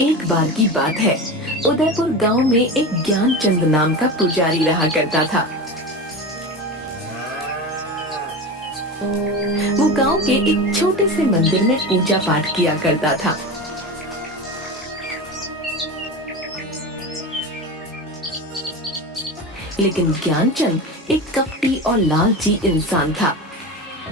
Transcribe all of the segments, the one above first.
एक बार की बात है, उदयपुर गांव में एक ज्ञानचंद नाम का पुजारी रहा करता था। वो गांव के एक छोटे से मंदिर में पूजा पाठ किया करता था। लेकिन ज्ञानचंद एक कपटी और लालची इंसान था।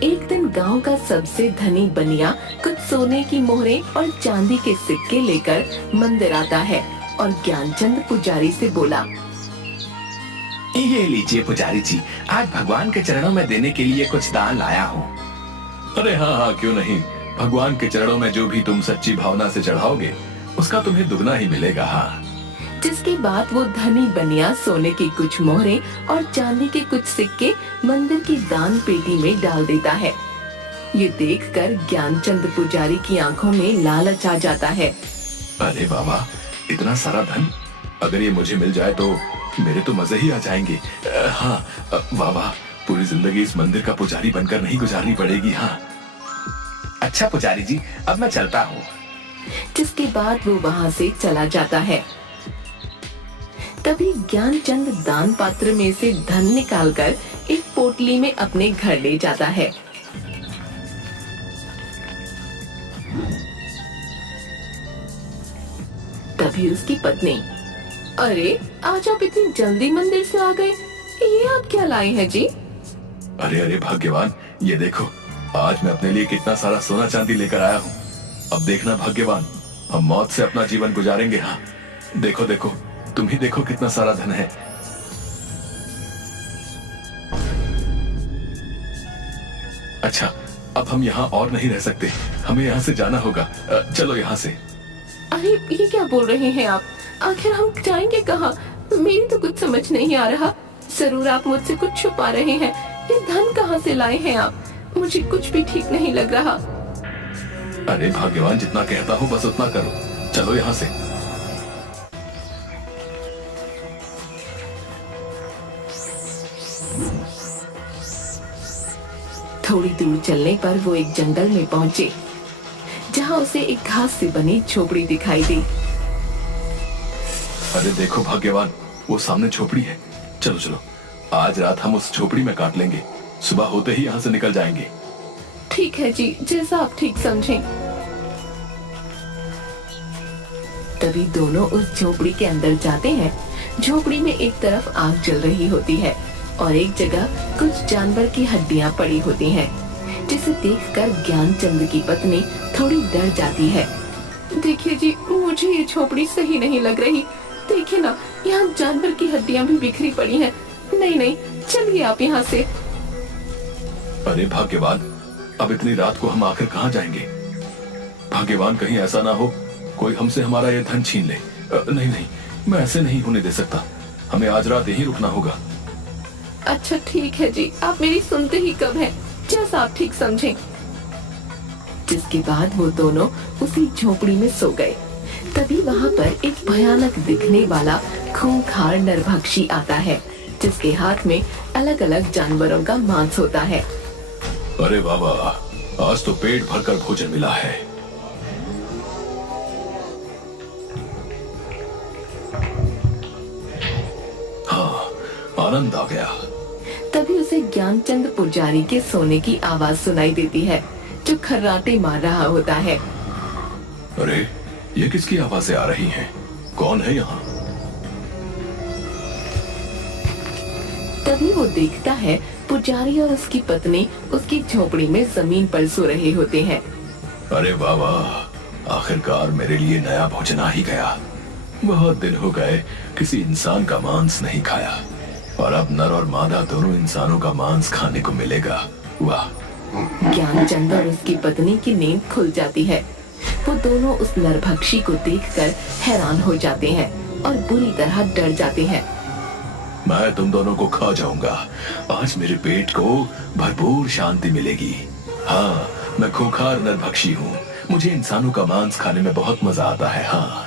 एक दिन गांव का सबसे धनी बनिया कुछ सोने की मोहरें और चांदी के सिक्के लेकर मंदिर आता है और ज्ञानचंद पुजारी से बोला, ये लीजिए पुजारी जी, आज भगवान के चरणों में देने के लिए कुछ दान लाया हूँ। अरे हाँ हाँ, क्यों नहीं। भगवान के चरणों में जो भी तुम सच्ची भावना से चढ़ाओगे उसका तुम्हें दुगना ही मिलेगा। हाँ। जिसके बाद वो धनी बनिया सोने की कुछ मोहरें और चांदी के कुछ सिक्के मंदिर की दान पेटी में डाल देता है। ये देखकर ज्ञानचंद पुजारी की आंखों में लालच आ जाता है। अरे बाबा, इतना सारा धन, अगर ये मुझे मिल जाए तो मेरे तो मजे ही आ जाएंगे। हाँ बाबा, पूरी जिंदगी इस मंदिर का पुजारी बनकर नहीं गुजारनी पड़ेगी। हाँ। अच्छा पुजारी जी, अब मैं चलता हूँ। जिसके बाद वो वहाँ से चला जाता है। तभी ज्ञानचंद दान पात्र में से धन निकालकर एक पोटली में अपने घर ले जाता है। तभी उसकी पत्नी, अरे आज आप इतनी जल्दी मंदिर से आ गए, ये आप क्या लाए हैं जी? अरे अरे भाग्यवान, ये देखो, आज मैं अपने लिए कितना सारा सोना चांदी लेकर आया हूँ। अब देखना भाग्यवान, हम मौत से अपना जीवन गुजारेंगे। हाँ देखो देखो, तुम ही देखो कितना सारा धन है। अच्छा, अब हम यहाँ और नहीं रह सकते, हमें यहाँ से जाना होगा। चलो यहाँ से। अरे ये क्या बोल रहे हैं आप? आखिर हम जाएंगे कहाँ? मेरी तो कुछ समझ नहीं आ रहा। जरूर आप मुझसे कुछ छुपा रहे हैं। ये धन कहाँ से लाए हैं आप? मुझे कुछ भी ठीक नहीं लग रहा। अरे भाग्यवान, जितना कहता हूँ बस उतना करो। चलो यहाँ से। थोड़ी दूर चलने पर वो एक जंगल में पहुंचे, जहां उसे एक घास से बनी झोपड़ी दिखाई दी। अरे देखो भाग्यवान, वो सामने झोपड़ी है। चलो चलो, आज रात हम उस झोपड़ी में काट लेंगे, सुबह होते ही यहाँ से निकल जाएंगे। ठीक है जी, जैसा आप ठीक समझें। तभी दोनों उस झोपड़ी के अंदर जाते हैं। झोपड़ी में एक तरफ आग जल रही होती है और एक जगह कुछ जानवर की हड्डियां पड़ी होती हैं, जिसे देखकर ज्ञानचंद की पत्नी थोड़ी डर जाती है। देखिए जी, मुझे ये झोपड़ी सही नहीं लग रही। देखिए ना, यहाँ जानवर की हड्डियां भी बिखरी पड़ी हैं। नहीं नहीं, चलिए आप यहाँ से। अरे भाग्यवान, अब इतनी रात को हम आखिर कहाँ जाएंगे? भाग्यवान, कहीं ऐसा ना हो कोई हमसे हमारा ये धन छीन ले। नहीं नहीं, मैं ऐसे नहीं होने दे सकता। हमें आज रात यहीं रुकना होगा। अच्छा ठीक है जी, आप मेरी सुनते ही कब हैं, जैसा आप ठीक समझें। जिसके बाद वो दोनों उसी झोपड़ी में सो गए। तभी वहाँ पर एक भयानक दिखने वाला खूंखार नरभक्षी आता है, जिसके हाथ में अलग अलग जानवरों का मांस होता है। अरे बाबा, आज तो पेट भरकर भोजन मिला है। हाँ, आनंद आ गया। तभी उसे ज्ञानचंद पुजारी के सोने की आवाज सुनाई देती है, जो खर्राटे मार रहा होता है। अरे ये किसकी आवाजें आ रही हैं? कौन है यहाँ? तभी वो देखता है पुजारी और उसकी पत्नी उसकी झोपड़ी में जमीन पर सो रहे होते हैं। अरे बाबा, आखिरकार मेरे लिए नया भोजन आ ही गया। बहुत दिन हो गए किसी इंसान का मांस नहीं खाया, और अब नर और मादा दोनों इंसानों का मांस खाने को मिलेगा। वाह। ज्ञानचंद और उसकी पत्नी की नींद खुल जाती है। वो दोनों उस नरभक्षी को देखकर हैरान हो जाते हैं और बुरी तरह डर जाते हैं। मैं तुम दोनों को खा जाऊंगा। आज मेरे पेट को भरपूर शांति मिलेगी। हाँ, मैं खूंखार नरभक्षी हूँ। मुझे इंसानों का मांस खाने में बहुत मजा आता है। हाँ।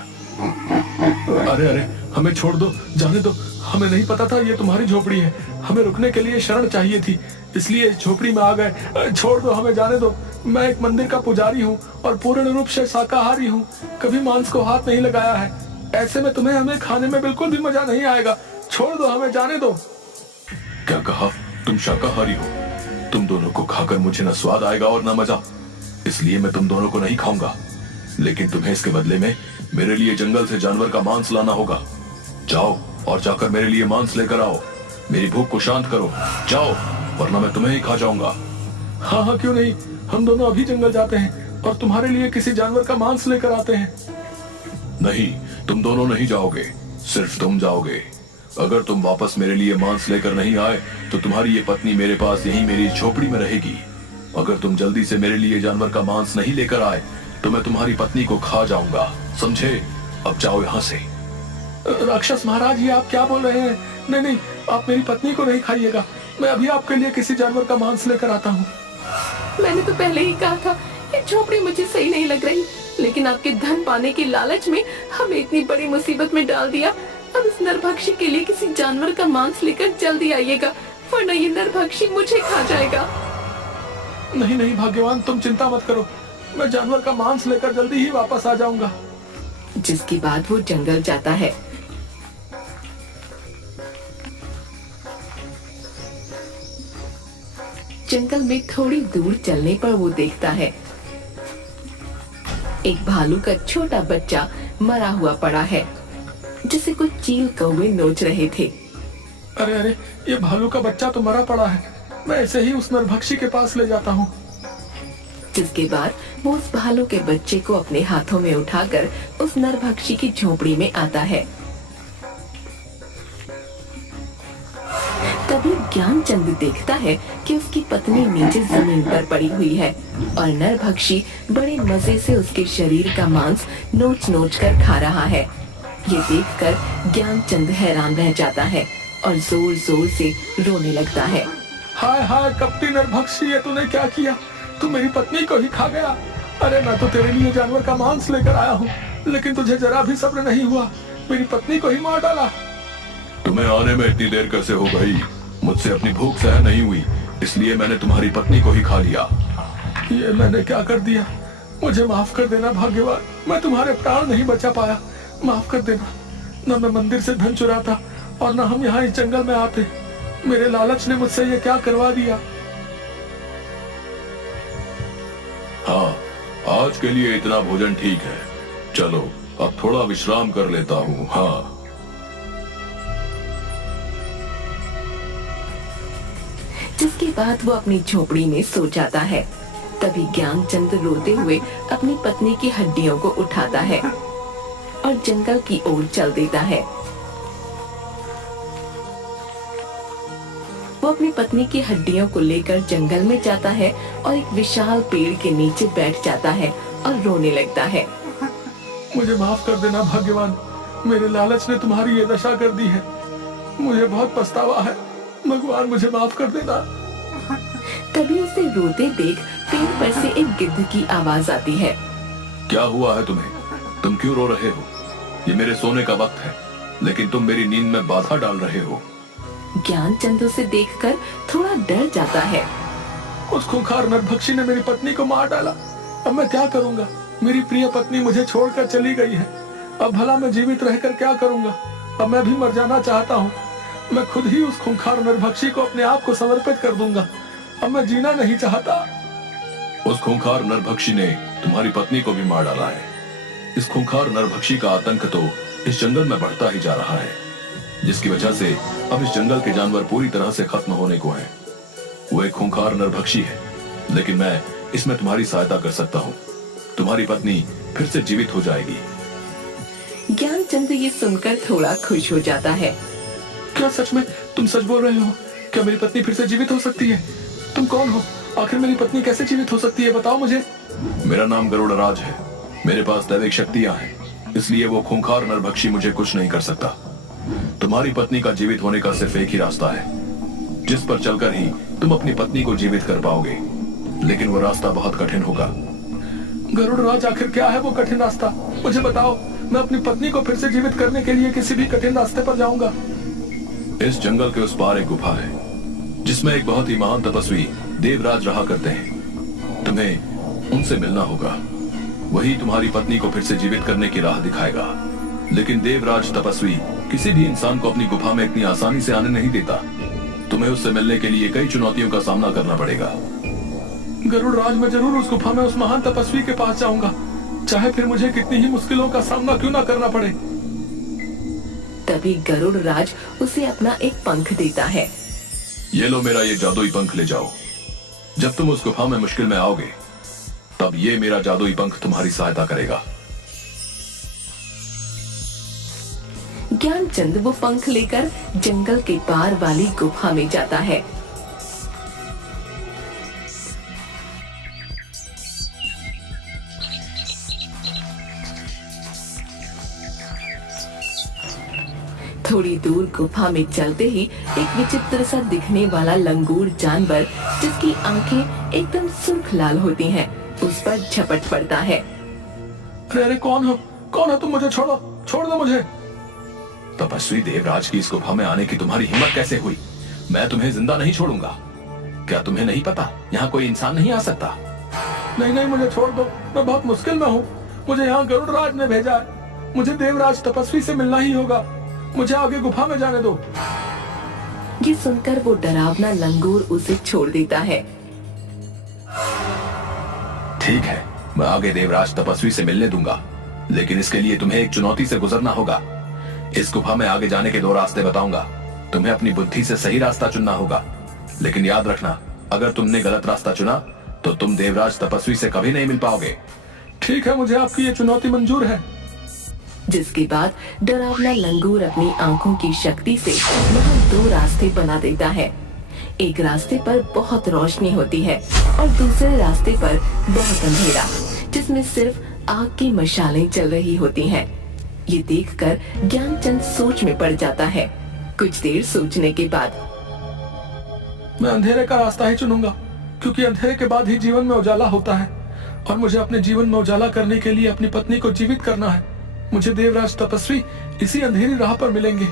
अरे अरे, हमें छोड़ दो, जाने दो। हमें नहीं पता था ये तुम्हारी झोपड़ी है। हमें रुकने के लिए शरण चाहिए थी, इसलिए झोपड़ी में आ गए। छोड़ दो, हमें जाने दो। मैं एक मंदिर का पुजारी हूँ और पूर्ण रूप से शाकाहारी हूँ, कभी मांस को हाथ नहीं लगाया है। ऐसे में तुम्हें हमें खाने में बिल्कुल भी मजा नहीं आएगा। छोड़ दो, हमें जाने दो। क्या कहा? तुम शाकाहारी हो? तुम दोनों को खाकर मुझे न स्वाद आएगा और न मजा, इसलिए मैं तुम दोनों को नहीं खाऊंगा। लेकिन तुम्हें इसके बदले में मेरे लिए जंगल से जानवर का मांस लाना होगा। जाओ और जाकर मेरे लिए मांस लेकर आओ। मेरी भूख को शांत करो, जाओ, वरना मैं तुम्हें ही खा जाऊंगा। हाँ हाँ, क्यों नहीं, हम दोनों अभी जंगल जाते हैं और तुम्हारे लिए किसी जानवर का मांस लेकर आते हैं। नहीं, तुम दोनों नहीं जाओगे, सिर्फ तुम जाओगे। अगर तुम वापस मेरे लिए मांस लेकर नहीं आए तो तुम्हारी ये पत्नी मेरे पास यहीं मेरी झोपड़ी में रहेगी। अगर तुम जल्दी से मेरे लिए जानवर का मांस नहीं लेकर आए तो मैं तुम्हारी पत्नी को खा जाऊंगा, समझे? अब जाओ यहाँ से। राक्षस महाराज, ये आप क्या बोल रहे हैं? नहीं नहीं, आप मेरी पत्नी को नहीं खाइएगा। मैं अभी आपके लिए किसी जानवर का मांस लेकर आता हूँ। मैंने तो पहले ही कहा था ये झोपड़ी मुझे सही नहीं लग रही, लेकिन आपके धन पाने के लालच में हमें इतनी बड़ी मुसीबत में डाल दिया। अब इस नरभक्षी के लिए किसी जानवर का मांस लेकर जल्दी आइएगा, वरना ये नरभक्षी मुझे खा जाएगा। नहीं नहीं भाग्यवान, तुम चिंता मत करो, मैं जानवर का मांस लेकर जल्दी ही वापस आ जाऊंगा। जिसके बाद वो जंगल जाता है। जंगल में थोड़ी दूर चलने पर वो देखता है एक भालू का छोटा बच्चा मरा हुआ पड़ा है, जिसे कुछ चील कौवे नोच रहे थे। अरे अरे, ये भालू का बच्चा तो मरा पड़ा है, मैं ऐसे ही उस नरभक्षी के पास ले जाता हूँ। जिसके बाद वो उस भालू के बच्चे को अपने हाथों में उठाकर उस नरभक्षी की झोपड़ी में आता है। तभी ज्ञानचंद देखता है कि उसकी पत्नी नीचे जमीन पर पड़ी हुई है और नरभक्षी बड़े मजे से उसके शरीर का मांस नोच नोच कर खा रहा है। ये देखकर ज्ञानचंद हैरान रह जाता है और जोर जोर से रोने लगता है। हाय हाय कपटी नरभक्षी, ये तूने क्या किया? तू मेरी पत्नी को ही खा गया। अरे मैं तो तेरे लिए जानवर का मांस लेकर आया हूँ, लेकिन तुझे जरा भी सब्र नहीं हुआ, मेरी पत्नी को ही मार डाला। तुम्हें आने में इतनी देर कैसे हो गई? मुझसे अपनी भूख सहन नहीं हुई, इसलिए मैंने तुम्हारी पत्नी को ही खा लिया। ये मैंने क्या कर दिया? मुझे माफ कर देना भाग्यवान, मैं तुम्हारे प्राण नहीं बचा पाया, माफ कर देना। न मैं मंदिर से धन चुराता और न हम यहाँ इस जंगल में आते, मेरे लालच ने मुझसे ये क्या करवा दिया। हाँ, आज के लिए इतना भोजन ठीक है, चलो अब थोड़ा विश्राम कर लेता हूँ। हाँ। जिसके बाद वो अपनी झोपड़ी में सो जाता है। तभी ज्ञानचंद रोते हुए अपनी पत्नी की हड्डियों को उठाता है और जंगल की ओर चल देता है। वो अपनी पत्नी की हड्डियों को लेकर जंगल में जाता है और एक विशाल पेड़ के नीचे बैठ जाता है और रोने लगता है। मुझे माफ कर देना भाग्यवान, मेरे लालच ने तुम्हारी ये दशा कर दी है, मुझे बहुत पछतावा है, भगवान मुझे माफ कर देना। तभी उसे रोते देख पेड़ पर से एक गिद्ध की आवाज आती है। क्या हुआ है तुम्हें? तुम क्यों रो रहे हो? ये मेरे सोने का वक्त है, लेकिन तुम मेरी नींद में बाधा डाल रहे हो। ज्ञानचंद उसे देखकर थोड़ा डर जाता है। उस खूंखार नरभक्षी ने मेरी पत्नी को मार डाला, अब मैं क्या करूंगा? मेरी प्रिय पत्नी मुझे छोड़कर चली गई है, अब भला मैं जीवित रहकर क्या करूंगा? अब मैं भी मर जाना चाहता हूँ, मैं खुद ही उस खूंखार नरभक्षी को अपने आप को समर्पित कर दूंगा, अब मैं जीना नहीं चाहता। उस खूंखार नरभक्षी ने तुम्हारी पत्नी को भी मार डाला है। इस खूंखार नरभक्षी का आतंक तो इस जंगल में बढ़ता ही जा रहा है, जिसकी वजह से अब इस जंगल के जानवर पूरी तरह से खत्म होने को हैं। वो एक खूंखार नरभक्षी है, लेकिन मैं इसमें तुम्हारी सहायता कर सकता हूँ। तुम्हारी पत्नी फिर से जीवित हो जाएगी। ज्ञानचंद ये सुनकर थोड़ा खुश हो जाता है। क्या सच में तुम सच बोल रहे हो? क्या मेरी पत्नी फिर से जीवित हो सकती है? तुम कौन हो? आखिर मेरी पत्नी कैसे जीवित हो सकती है, बताओ मुझे। मेरा नाम गरुड़राज है, मेरे पास दैविक शक्तियां हैं, इसलिए वो खूंखार नरभक्षी मुझे कुछ नहीं कर सकता। तुम्हारी पत्नी का जीवित होने का सिर्फ एक ही रास्ता है, जिस पर चलकर ही तुम अपनी पत्नी को जीवित कर पाओगे, लेकिन वो रास्ता बहुत कठिन होगा। गरुड़राज, आखिर क्या है वो कठिन रास्ता? मुझे बताओ, मैं अपनी पत्नी को फिर से जीवित करने के लिए किसी भी कठिन रास्ते पर जाऊंगा। इस जंगल के उस पार एक गुफा है, जिसमें एक बहुत ही महान तपस्वी देवराज रहा करते हैं। तुम्हें उनसे मिलना होगा। वही तुम्हारी पत्नी को फिर से जीवित करने की राह दिखाएगा। लेकिन देवराज तपस्वी किसी भी इंसान को अपनी गुफा में इतनी आसानी से आने नहीं देता। तुम्हें उससे मिलने के लिए कई चुनौतियों का सामना करना पड़ेगा। गरुड़ राज, मैं जरूर उस गुफा में उस महान तपस्वी के पास जाऊंगा, चाहे फिर मुझे कितनी ही मुश्किलों का सामना क्यों ना करना पड़े। तभी गरुड़ राज उसे अपना एक पंख देता है। ये लो मेरा ये जादुई पंख ले जाओ। जब तुम उस गुफा में मुश्किल में आओगे तब ये मेरा जादुई पंख तुम्हारी सहायता करेगा। ज्ञानचंद वो पंख लेकर जंगल के पार वाली गुफा में जाता है। थोड़ी दूर गुफा में चलते ही एक विचित्र सा दिखने वाला लंगूर जानवर, जिसकी आंखें एकदम सुर्ख लाल होती हैं, उस पर झपट पड़ता है। अरे अरे, कौन हो तुम? मुझे छोड़ो, छोड़ दो मुझे। तपस्वी देवराज की इस गुफा में आने की तुम्हारी हिम्मत कैसे हुई? मैं तुम्हें जिंदा नहीं छोड़ूंगा। क्या तुम्हें नहीं पता यहाँ कोई इंसान नहीं आ सकता? नहीं नहीं, मुझे छोड़ दो, मैं बहुत मुश्किल में हूँ। मुझे यहाँ गरुड़ राज ने भेजा है। मुझे देवराज तपस्वी से मिलना ही होगा। मुझे आगे गुफा में जाने दो। ये सुनकर वो डरावना लंगूर उसे छोड़ देता है। ठीक है, मैं आगे देवराज तपस्वी से मिलने दूंगा, लेकिन इसके लिए तुम्हें एक चुनौती से गुजरना होगा। इस गुफा में आगे जाने के 2 रास्ते बताऊंगा। तुम्हें अपनी बुद्धि से सही रास्ता चुनना होगा, लेकिन याद रखना, अगर तुमने गलत रास्ता चुना तो तुम देवराज तपस्वी से कभी नहीं मिल पाओगे। ठीक है, मुझे आपकी ये चुनौती मंजूर है। जिसके बाद डरावना लंगूर अपनी आंखों की शक्ति से वहाँ 2 रास्ते बना देता है। एक रास्ते पर बहुत रोशनी होती है और दूसरे रास्ते पर बहुत अंधेरा, जिसमें सिर्फ आग की मशालें चल रही होती हैं। ये देखकर ज्ञानचंद सोच में पड़ जाता है। कुछ देर सोचने के बाद मैं अंधेरे का रास्ता ही चुनूंगा, क्योंकि अंधेरे के बाद ही जीवन में उजाला होता है, और मुझे अपने जीवन में उजाला करने के लिए अपनी पत्नी को जीवित करना है। मुझे देवराज तपस्वी इसी अंधेरी राह पर मिलेंगे।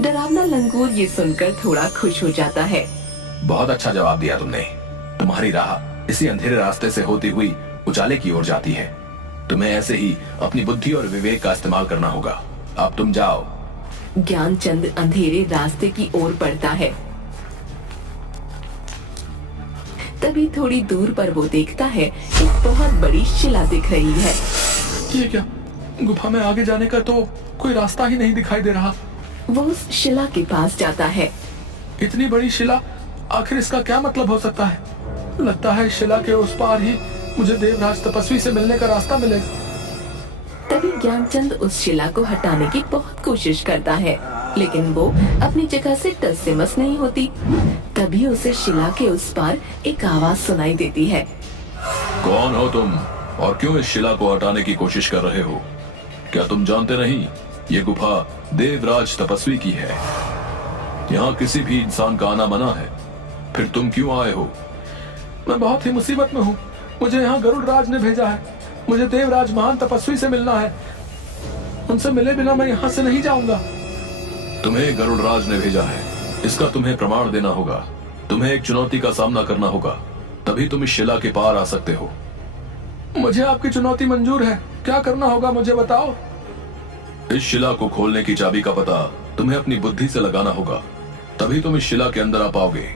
डरावना लंगूर ये सुनकर थोड़ा खुश हो जाता है। बहुत अच्छा जवाब दिया तुमने। तुम्हारी राह इसी अंधेरे रास्ते से होती हुई उजाले की ओर जाती है। तुम्हें ऐसे ही अपनी बुद्धि और विवेक का इस्तेमाल करना होगा। अब तुम जाओ। ज्ञानचंद अंधेरे रास्ते की ओर बढ़ता है। तभी थोड़ी दूर पर वो देखता है एक बहुत बड़ी शिला दिख रही है। ये क्या? गुफा में आगे जाने का तो कोई रास्ता ही नहीं दिखाई दे रहा। वो उस शिला के पास जाता है। इतनी बड़ी शिला, आखिर इसका क्या मतलब हो सकता है? लगता है शिला के उस पार ही मुझे देवराज तपस्वी से मिलने का रास्ता मिलेगा। तभी ज्ञानचंद उस शिला को हटाने की बहुत कोशिश करता है, लेकिन वो अपनी जगह से टस से मस नहीं होती। तभी उसे शिला के उस पार एक आवाज सुनाई देती है। कौन हो तुम और क्यों इस शिला को हटाने की कोशिश कर रहे हो? क्या तुम जानते नहीं, ये गुफा देवराज तपस्वी की है। यहाँ किसी भी इंसान का आना मना है। फिर तुम क्यों आए हो? मैं बहुत ही मुसीबत में हूँ। मुझे यहाँ गरुड़ राज ने भेजा है। मुझे देवराज महान तपस्वी से मिलना है। उनसे मिले बिना मैं यहाँ से नहीं जाऊंगा। तुम्हें गरुड़ राज ने भेजा है, इसका तुम्हें प्रमाण देना होगा। तुम्हें एक चुनौती का सामना करना होगा, तभी तुम इस शिला के पार आ सकते हो। मुझे आपकी चुनौती मंजूर है। क्या करना होगा मुझे बताओ। इस शिला को खोलने की चाबी का पता तुम्हें अपनी बुद्धि से लगाना होगा, तभी तुम इस शिला के अंदर आ पाओगे।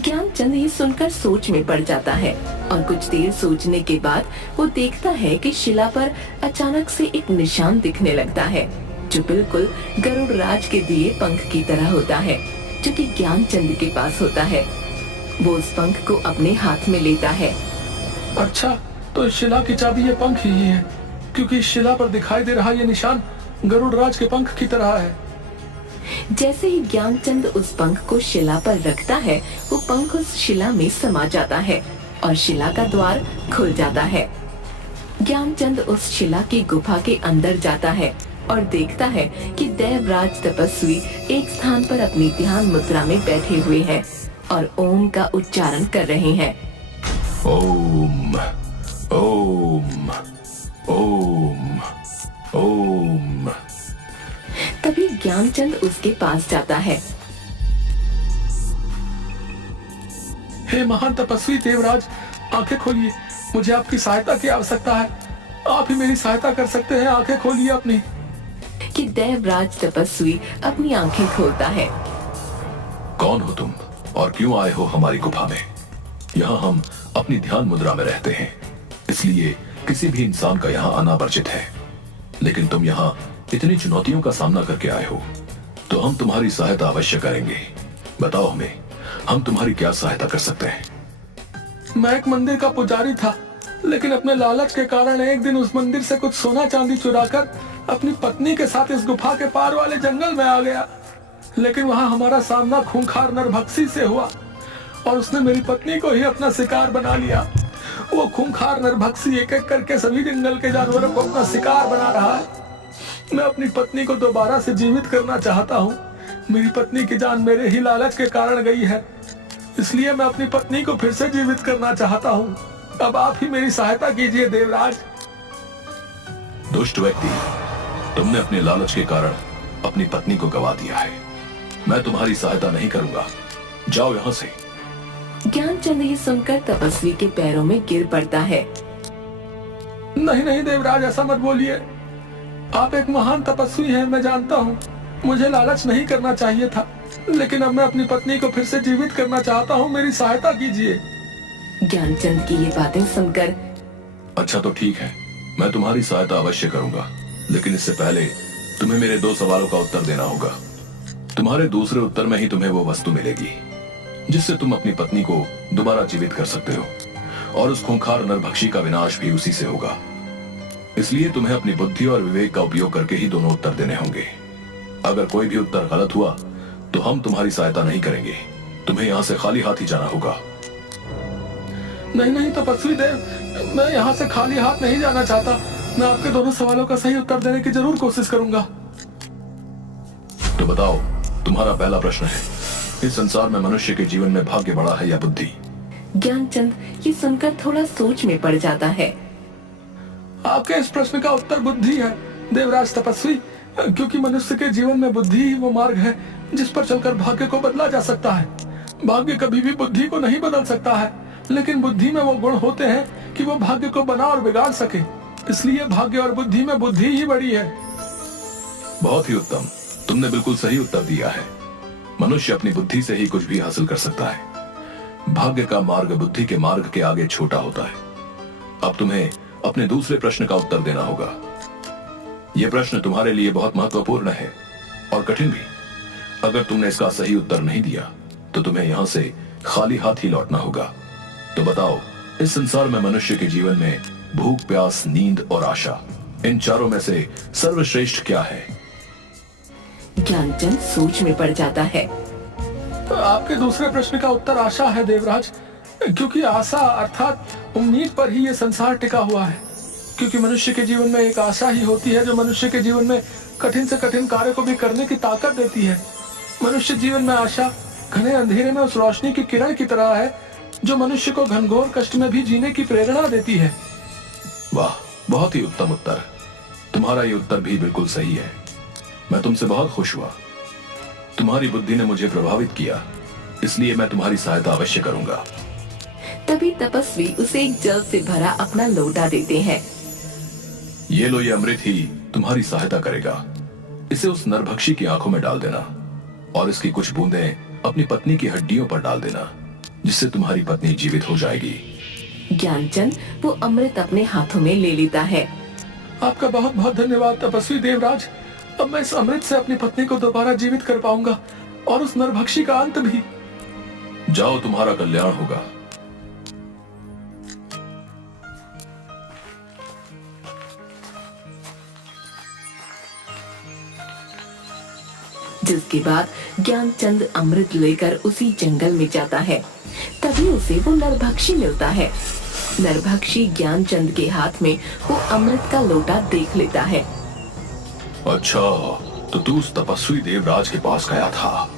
ज्ञानचंद ये सुनकर सोच में पड़ जाता है और कुछ देर सोचने के बाद वो देखता है कि शिला पर अचानक से एक निशान दिखने लगता है, जो बिल्कुल गरुड़ राज के दिए पंख की तरह होता है, जो कि ज्ञानचंद के पास होता है। वो उस पंख को अपने हाथ में लेता है। अच्छा, तो इस शिला की चाबी ये पंख ही है, क्योंकि इस शिला पर दिखाई दे रहा ये निशान गरुड़ राज के पंख की तरह है। जैसे ही ज्ञानचंद उस पंख को शिला पर रखता है, वो पंख उस शिला में समा जाता है और शिला का द्वार खुल जाता है। ज्ञानचंद उस शिला की गुफा के अंदर जाता है और देखता है कि देवराज तपस्वी एक स्थान पर अपनी ध्यान मुद्रा में बैठे हुए हैं और ओम का उच्चारण कर रहे हैं। ओम ओम ओम ओम। तभी ज्ञानचंद उसके पास जाता है। हे महान तपस्वी देवराज, आंखें खोलिए, मुझे आपकी सहायता की आवश्यकता है। आप ही मेरी सहायता कर सकते हैं, आंखें खोलिए अपनी। कि देवराज तपस्वी अपनी आंखें खोलता है। कौन हो तुम और क्यों आए हो हमारी गुफा में? यहाँ हम अपनी ध्यान मुद्रा में रहते हैं, इसलिए किसी भी इंसान का यहाँ आना वर्जित है। लेकिन तुम यहाँ इतनी चुनौतियों का सामना करके आए हो, तो हम तुम्हारी सहायता अवश्य करेंगे। बताओ हमें, हम तुम्हारी क्या सहायता कर सकते हैं? मैं एक मंदिर का पुजारी था, लेकिन अपने लालच के कारण एक दिन उस मंदिर से कुछ सोना चांदी चुराकर अपनी पत्नी के साथ इस गुफा के पार वाले जंगल में आ गया। लेकिन वहां हमारा सामना खूंखार नरभक्षी से हुआ और उसने मेरी पत्नी को ही अपना शिकार बना लिया। वो खूंखार नरभक्षी एक एक करके सभी जंगल के जानवरों को अपना शिकार बना रहा है। मैं अपनी पत्नी को दोबारा से जीवित करना चाहता हूँ। मेरी पत्नी की जान मेरे ही लालच के कारण गई है, इसलिए मैं अपनी पत्नी को फिर से जीवित करना चाहता हूँ। अब आप ही मेरी सहायता कीजिए देवराज। दुष्ट व्यक्ति, तुमने अपने लालच के कारण अपनी पत्नी को गवा दिया है। मैं तुम्हारी सहायता नहीं करूंगा, जाओ यहाँ से। ज्ञानचंद ये सुनकर तपस्वी के पैरों में गिर पड़ता है। नहीं नहीं देवराज, ऐसा मत बोलिए। आप एक महान तपस्वी हैं, मैं जानता हूँ। मुझे लालच नहीं करना चाहिए था, लेकिन अब मैं अपनी पत्नी को फिर से जीवित करना चाहता हूँ। मेरी सहायता कीजिए। ज्ञानचंद की ये बातें सुनकर अच्छा तो ठीक है, मैं तुम्हारी सहायता अवश्य करूंगा, लेकिन इससे पहले तुम्हें मेरे 2 सवालों का उत्तर देना होगा। तुम्हारे दूसरे उत्तर में ही तुम्हें वो वस्तु मिलेगी जिससे तुम अपनी पत्नी को दोबारा जीवित कर सकते हो, और उस खूंखार नरभक्षी का विनाश भी उसी से होगा। इसलिए तुम्हें अपनी बुद्धि और विवेक का उपयोग करके ही दोनों उत्तर देने होंगे। अगर कोई भी उत्तर गलत हुआ तो हम तुम्हारी सहायता नहीं करेंगे। तुम्हें यहाँ से खाली हाथ ही जाना होगा। नहीं नहीं तपस्वी देव, मैं यहाँ से खाली हाथ नहीं जाना चाहता। मैं आपके दोनों सवालों का सही उत्तर देने की जरूर कोशिश करूंगा। तो बताओ, तुम्हारा पहला प्रश्न है, इस संसार में मनुष्य के जीवन में भाग्य बड़ा है या बुद्धि? ज्ञानचंद ये सुनकर थोड़ा सोच में पड़ जाता है। आपके इस प्रश्न का उत्तर बुद्धि है देवराज तपस्वी, क्योंकि मनुष्य के जीवन में बुद्धि ही वो मार्ग है जिस पर चलकर भाग्य को बदला जा सकता है। भाग्य कभी भी बुद्धि को नहीं बदल सकता है, लेकिन बुद्धि में वो गुण होते हैं कि वो भाग्य को बना और बिगाड़ सके। इसलिए भाग्य और बुद्धि में बुद्धि ही बड़ी है। बहुत ही उत्तम, तुमने बिल्कुल सही उत्तर दिया है। मनुष्य अपनी बुद्धि से ही कुछ भी हासिल कर सकता है। भाग्य का मार्ग बुद्धि के मार्ग के आगे छोटा होता है। अब तुम्हें अपने दूसरे प्रश्न का उत्तर देना होगा। यह प्रश्न तुम्हारे लिए बहुत महत्वपूर्ण है और कठिन भी। अगर तुमने इसका सही उत्तर नहीं दिया तो तुम्हें यहाँ से खाली हाथ ही लौटना होगा। तो बताओ, इस संसार में मनुष्य के जीवन में भूख, प्यास, नींद और आशा, इन चारों में से सर्वश्रेष्ठ क्या है? ज्ञानचंद सोच में पड़ जाता है। तो आपके दूसरे प्रश्न का उत्तर आशा है देवराज, क्योंकि आशा अर्थात उम्मीद पर ही ये संसार टिका हुआ है। क्योंकि मनुष्य के जीवन में एक आशा ही होती है जो मनुष्य के जीवन में कठिन से कठिन कार्य को भी करने की ताकत देती है। मनुष्य जीवन में आशा घने अंधेरे में उस रोशनी की किरण की तरह है जो मनुष्य को घनघोर कष्ट में भी जीने की प्रेरणा देती है। वाह, बहुत ही उत्तम उत्तर। तुम्हारा ये उत्तर भी बिल्कुल सही है। मैं तुमसे बहुत खुश हुआ। तुम्हारी बुद्धि ने मुझे प्रभावित किया, इसलिए मैं तुम्हारी सहायता अवश्य करूंगा। तभी तपस्वी उसे एक जल से भरा अपना लोटा देते हैं। ये लो, ये अमृत ही तुम्हारी सहायता करेगा। इसे उस नरभक्षी की आंखों में डाल देना और इसकी कुछ बूंदें अपनी पत्नी की हड्डियों पर डाल देना, जिससे तुम्हारी पत्नी जीवित हो जाएगी। ज्ञानचंद वो अमृत अपने हाथों में ले लेता है। आपका बहुत बहुत धन्यवाद तपस्वी देवराज। अब मैं इस अमृत से अपनी पत्नी को दोबारा जीवित कर पाऊंगा और उस नरभक्षी का अंत भी। जाओ, तुम्हारा कल्याण होगा। जिसके बाद ज्ञानचंद अमृत लेकर उसी जंगल में जाता है। तभी उसे वो नरभक्षी मिलता है। नरभक्षी ज्ञानचंद के हाथ में वो अमृत का लोटा देख लेता है। अच्छा, तो तू उस तपस्वी देवराज के पास गया था।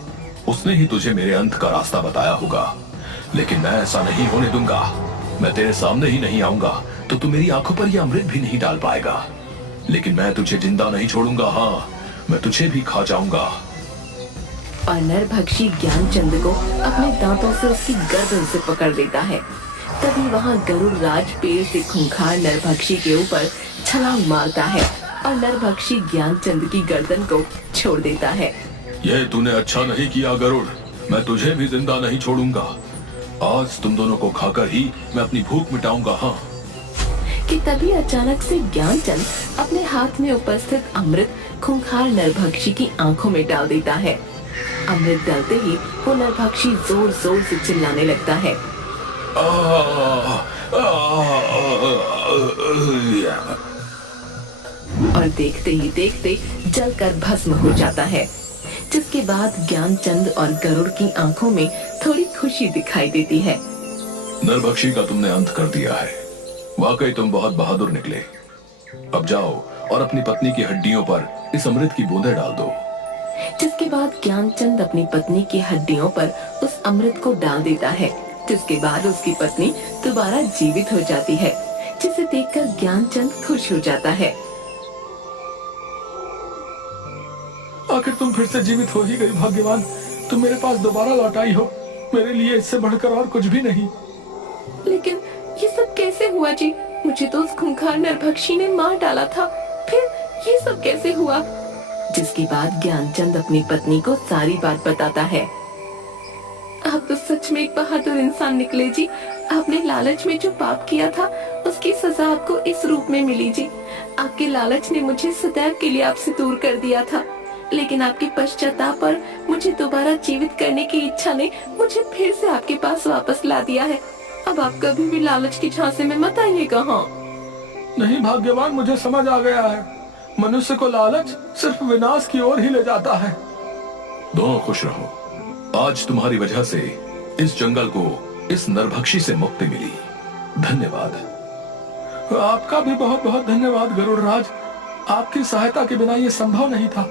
उसने ही तुझे मेरे अंत का रास्ता बताया होगा, लेकिन मैं ऐसा नहीं होने दूंगा। मैं तेरे सामने ही नहीं आऊंगा तो तू मेरी आंखों पर यह अमृत भी नहीं डाल पाएगा। लेकिन मैं तुझे जिंदा नहीं छोड़ूंगा। हाँ, मैं तुझे भी खा जाऊंगा। और नरभक्षी ज्ञानचंद को अपने दांतों से उसकी गर्दन से पकड़ लेता है। तभी वहाँ गरुड़ राज पेड़ से खूंखार नरभक्षी के ऊपर छलांग मारता है और नरभक्षी ज्ञानचंद की गर्दन को छोड़ देता है। यह तूने अच्छा नहीं किया गरुड़, मैं तुझे भी जिंदा नहीं छोड़ूंगा। आज तुम दोनों को खाकर ही मैं अपनी भूख मिटाऊंगा। हाँ। कि तभी अचानक से ज्ञानचंद अपने हाथ में उपस्थित अमृत खूंखार नरभक्षी की आंखों में डाल देता है। अमृत डालते ही वो नरभक्षी जोर जोर से चिल्लाने लगता है और देखते ही देखते जलकर भस्म हो जाता है। जिसके बाद ज्ञानचंद और गरुड़ की आंखों में थोड़ी खुशी दिखाई देती है। नरभक्षी का तुमने अंत कर दिया है, वाकई तुम बहुत बहादुर निकले। अब जाओ और अपनी पत्नी की हड्डियों पर इस अमृत की बूंदें डाल दो। जिसके बाद ज्ञानचंद अपनी पत्नी की हड्डियों पर उस अमृत को डाल देता है। जिसके बाद उसकी पत्नी दोबारा जीवित हो जाती है, जिसे देखकर ज्ञानचंद खुश हो जाता है। आखिर तुम फिर से जीवित हो ही गई भाग्यवान, तुम मेरे पास दोबारा लौट आई हो। मेरे लिए इससे बढ़कर और कुछ भी नहीं। लेकिन ये सब कैसे हुआ जी? मुझे तो उस खूंखार नरभक्षी ने मार डाला था, फिर ये सब कैसे हुआ? जिसके बाद ज्ञानचंद अपनी पत्नी को सारी बात बताता है। आप तो सच में एक बहादुर इंसान निकले जी। आपने लालच में जो पाप किया था उसकी सजा आपको इस रूप में मिली जी। आपके लालच ने मुझे सदैव के लिए आपसे दूर कर दिया था, लेकिन आपके पश्चाताप पर मुझे दोबारा जीवित करने की इच्छा ने मुझे फिर से आपके पास वापस ला दिया है। अब आप कभी भी लालच की झांसे में मत आइएगा। हाँ नहीं भाग्यवान, मुझे समझ आ गया है, मनुष्य को लालच सिर्फ विनाश की ओर ही ले जाता है। दोनों खुश रहो, आज तुम्हारी वजह से इस जंगल को इस नरभक्षी से मुक्ति मिली। धन्यवाद। आपका भी बहुत बहुत धन्यवाद गरुड़ राज, आपकी सहायता के बिना ये संभव नहीं था।